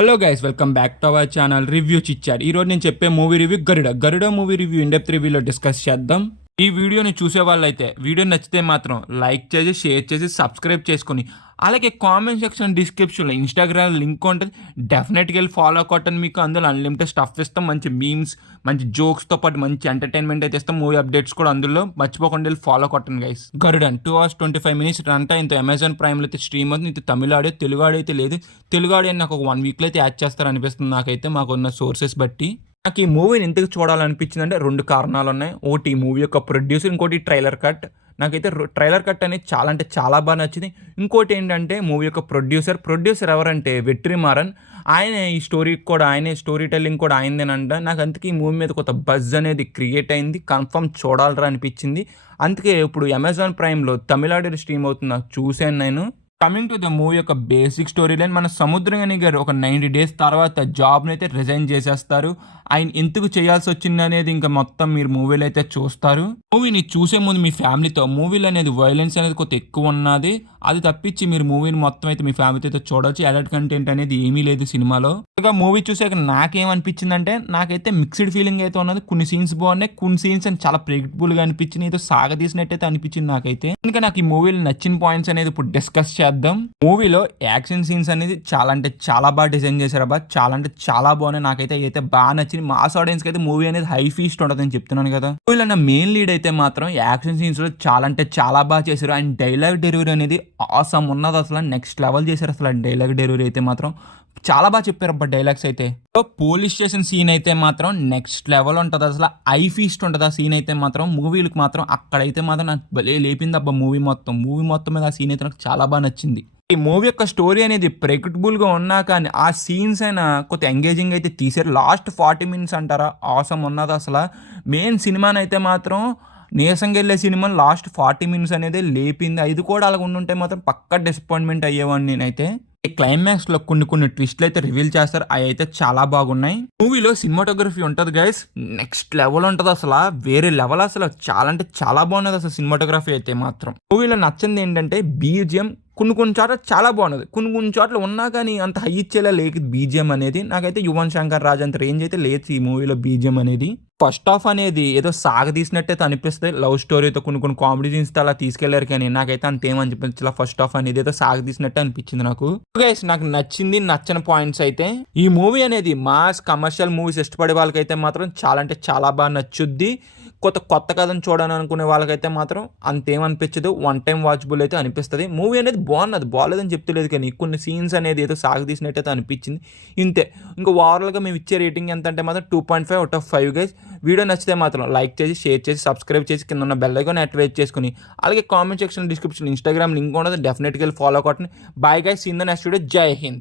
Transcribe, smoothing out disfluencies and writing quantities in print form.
Hello guys, welcome back to our channel review చిచ్చాట్. ఈరోజు నేను చెప్పే మూవీ రివ్యూ గరుడ movie review in depth రివ్యూలో discuss చేద్దాం. ఈ వీడియోని చూసే వాళ్ళైతే వీడియో నచ్చితే మాత్రం లైక్ చేసి షేర్ చేసి సబ్స్క్రైబ్ చేసుకుని అలాగే కామెంట్ సెక్షన్ డిస్క్రిప్షన్లో ఇన్స్టాగ్రామ్ లింక్ ఉంటుంది, డెఫినెట్గా వెళ్ళి ఫాలో కొట్టండి. మీకు అందులో అన్లిమిటెడ్ స్టఫ్ ఇస్తాం, మంచి మీమ్స్ మంచి జోక్స్తో పాటు మంచి ఎంటర్టైన్మెంట్ అయితే ఇస్తాం. మూవీ అప్డేట్స్ కూడా అందులో మర్చిపోకుండా వెళ్ళి ఫాలో కొట్టండి guys. Garudan 2 hours 25 minutes run time. ఇంత అమెజాన్ ప్రైమ్లో అయితే స్ట్రీమ్ అవుతుంది. ఇంత తమిళ ఆడియో, తెలుగు ఆడియో అయితే లేదు. తెలుగు ఆడియో నాకు ఒక 1 weekలో అయితే యాడ్ చేస్తారు అనిపిస్తుంది నాకైతే, మాకున్న సోర్సెస్ బట్టి. నాకు ఈ మూవీని ఎందుకు చూడాలనిపించింది అంటే 2 కారణాలు ఉన్నాయి. ఒకటి ఈ మూవీ యొక్క ప్రొడ్యూసర్, ఇంకోటి ట్రైలర్ కట్. నాకైతే ట్రైలర్ కట్ అనేది చాలా బాగా నచ్చింది. ఇంకోటి ఏంటంటే మూవీ యొక్క ప్రొడ్యూసర్ ఎవరంటే వెట్రిమారన్. ఆయనే ఈ స్టోరీకి కూడా, ఆయనే స్టోరీ టెల్లింగ్ కూడా ఆయనదేనంట. నాకు అందుకే ఈ మూవీ మీద కొంత బజ్ అనేది క్రియేట్ అయింది, కన్ఫర్మ్ చూడాలరా అనిపించింది. అందుకే ఇప్పుడు అమెజాన్ ప్రైమ్లో తమిళనాడు స్ట్రీమ్ అవుతుంది, నాకు చూశాను నేను. కమింగ్ టు ద మూవీ యొక్క బేసిక్ స్టోరీ లైన్, మన సముద్రగని గారు ఒక 90 days తర్వాత జాబ్ని అయితే రిజైన్ చేసేస్తారు. ఆయన ఎందుకు చేయాల్సి వచ్చింది అనేది ఇంకా మొత్తం మీరు మూవీలో అయితే చూస్తారు. మూవీని చూసే ముందు మీ ఫ్యామిలీతో, మూవీలో అనేది వైలెన్స్ అనేది కొంత ఎక్కువ ఉన్నది, అది తప్పించి మీరు మూవీని మొత్తం అయితే మీ ఫ్యామిలీతో అయితే చూడవచ్చు. అడల్ట్ కంటెంట్ అనేది ఏమీ లేదు సినిమాలో. ఇంకా మూవీ చూసాక నాకేమనిపించిందంటే, నాకైతే మిక్స్డ్ ఫీలింగ్ అయితే ఉన్నది. కొన్ని సీన్స్ బాగున్నాయి, కొన్ని సీన్స్ అని చాలా ప్రెడిక్టబుల్గా అనిపించింది, ఏదో సాగదీసినట్టయితే అనిపించింది నాకైతే. ఇంకా నాకు ఈ మూవీలో నచ్చిన పాయింట్స్ అనేది ఇప్పుడు డిస్కస్ చేద్దాం. మూవీలో యాక్షన్ సీన్స్ అనేది చాలా బాగా డిజైన్ చేశారు అబ్బా, చాలా బాగున్నాయి. నాకైతే అయితే బాగా నచ్చింది. మాస్ ఆడియన్స్ అయితే మూవీ అనేది హై ఫీస్ట్ ఉంటుందని చెప్తున్నాను కదా. మూవీలో నా మెయిన్ లీడ్ అయితే మాత్రం యాక్షన్ సీన్స్ లో చాలా బాగా చేశారు. అండ్ డైలాగ్ డెలివరీ అనేది ఆసమ్ ఉన్నది, అసలు నెక్స్ట్ లెవెల్ చేశారు. అసలు డైలాగ్ డెలివరీ అయితే మాత్రం చాలా బాగా చెప్పారు అబ్బా డైలాగ్స్ అయితే. పోలీస్ స్టేషన్ సీన్ అయితే మాత్రం నెక్స్ట్ లెవెల్ ఉంటుంది, అసలు ఐ ఫీస్ట్ ఉంటుంది ఆ సీన్ అయితే మాత్రం. మూవీలకు మాత్రం అక్కడైతే మాత్రం నాకు భలే లేపింది అబ్బా మూవీ మొత్తం మీద ఆ సీన్ అయితే నాకు చాలా బాగా నచ్చింది. ఈ మూవీ యొక్క స్టోరీ అనేది ప్రెడిక్టబుల్గా ఉన్నా కానీ ఆ సీన్స్ అయినా కొంత ఎంగేజింగ్ అయితే తీసారు. లాస్ట్ 40 minutes అంటారా ఆసమ్ ఉన్నది అసలు. మెయిన్ సినిమాని అయితే మాత్రం నీరసంగా వెళ్ళే సినిమాని లాస్ట్ 40 minutes అనేది లేపింది. ఇది కూడా అలాగ ఉండుంటే మాత్రం పక్కా డిసప్పాయింట్మెంట్ అయ్యేవాడిని నేనైతే. ఈ క్లైమాక్స్ లో కొన్ని ట్విస్ట్లు అయితే రివీల్ చేస్తారు, అవి అయితే చాలా బాగున్నాయి. మూవీలో సినిమాటోగ్రఫీ ఉంటుంది గైస్, నెక్స్ట్ లెవెల్ ఉంటుంది అసలు, వేరే లెవెల్ అసలు. చాలా బాగున్నది అసలు సినిమాటోగ్రఫీ అయితే మాత్రం. మూవీలో నచ్చింది ఏంటంటే బీజిఎం కొన్ని చోట్ల చాలా బాగున్నది, కొన్ని చోట్ల ఉన్నా కానీ అంత హై ఇచ్చేలా లేదు బీజిఎం అనేది. నాకైతే యువన్ శంకర్ రాజ్ అంత రేంజ్ అయితే లేదు ఈ మూవీలో బీజిఎం అనేది. ఫస్ట్ హాఫ్ అనేది ఏదో సాగదీసినట్టయితే అనిపిస్తుంది, లవ్ స్టోరీతో కొన్ని కామెడీ సీన్స్ అలా తీసుకెళ్లారు, కానీ నాకైతే అంతేమనిపించలేదు. ఫస్ట్ హాఫ్ అనేది ఏదో సాగదీసినట్టే అనిపించింది నాకు. గైస్, నాకు నచ్చని పాయింట్స్ అయితే, ఈ మూవీ అనేది మాస్ కమర్షియల్ మూవీస్ ఇష్టపడే వాళ్ళకైతే మాత్రం చాలా బాగా నచ్చుద్ది. కొత్త కథను చూడాలని అనుకునే వాళ్ళకైతే మాత్రం అంతేమనిపించదు, వన్ టైం వాచబుల్ అయితే అనిపిస్తుంది. మూవీ అనేది బాగాలేదని చెప్తలేదు, కానీ కొన్ని సీన్స్ అనేది ఏదో సాగదీసినట్టయితే అనిపించింది, ఇంతే. ఇంకా ఓవరాల్గా మేము ఇచ్చే రేటింగ్ ఎంత అంటే మాత్రం 2.5 out of 5 గైస్. వీడియో నచ్చితే మాత్రం లైక్ చేసి షేర్ చేసి సబ్స్క్రైబ్ చేసి కింద ఉన్న బెల్ ఐకాన్ యాక్టివేట్ చేసుకుని అలాగే comment section description Instagram link ఉండదు, డెఫినెట్గా ఫాలో కొట్టండి. Bye guys, seen the next video. జై హింద్.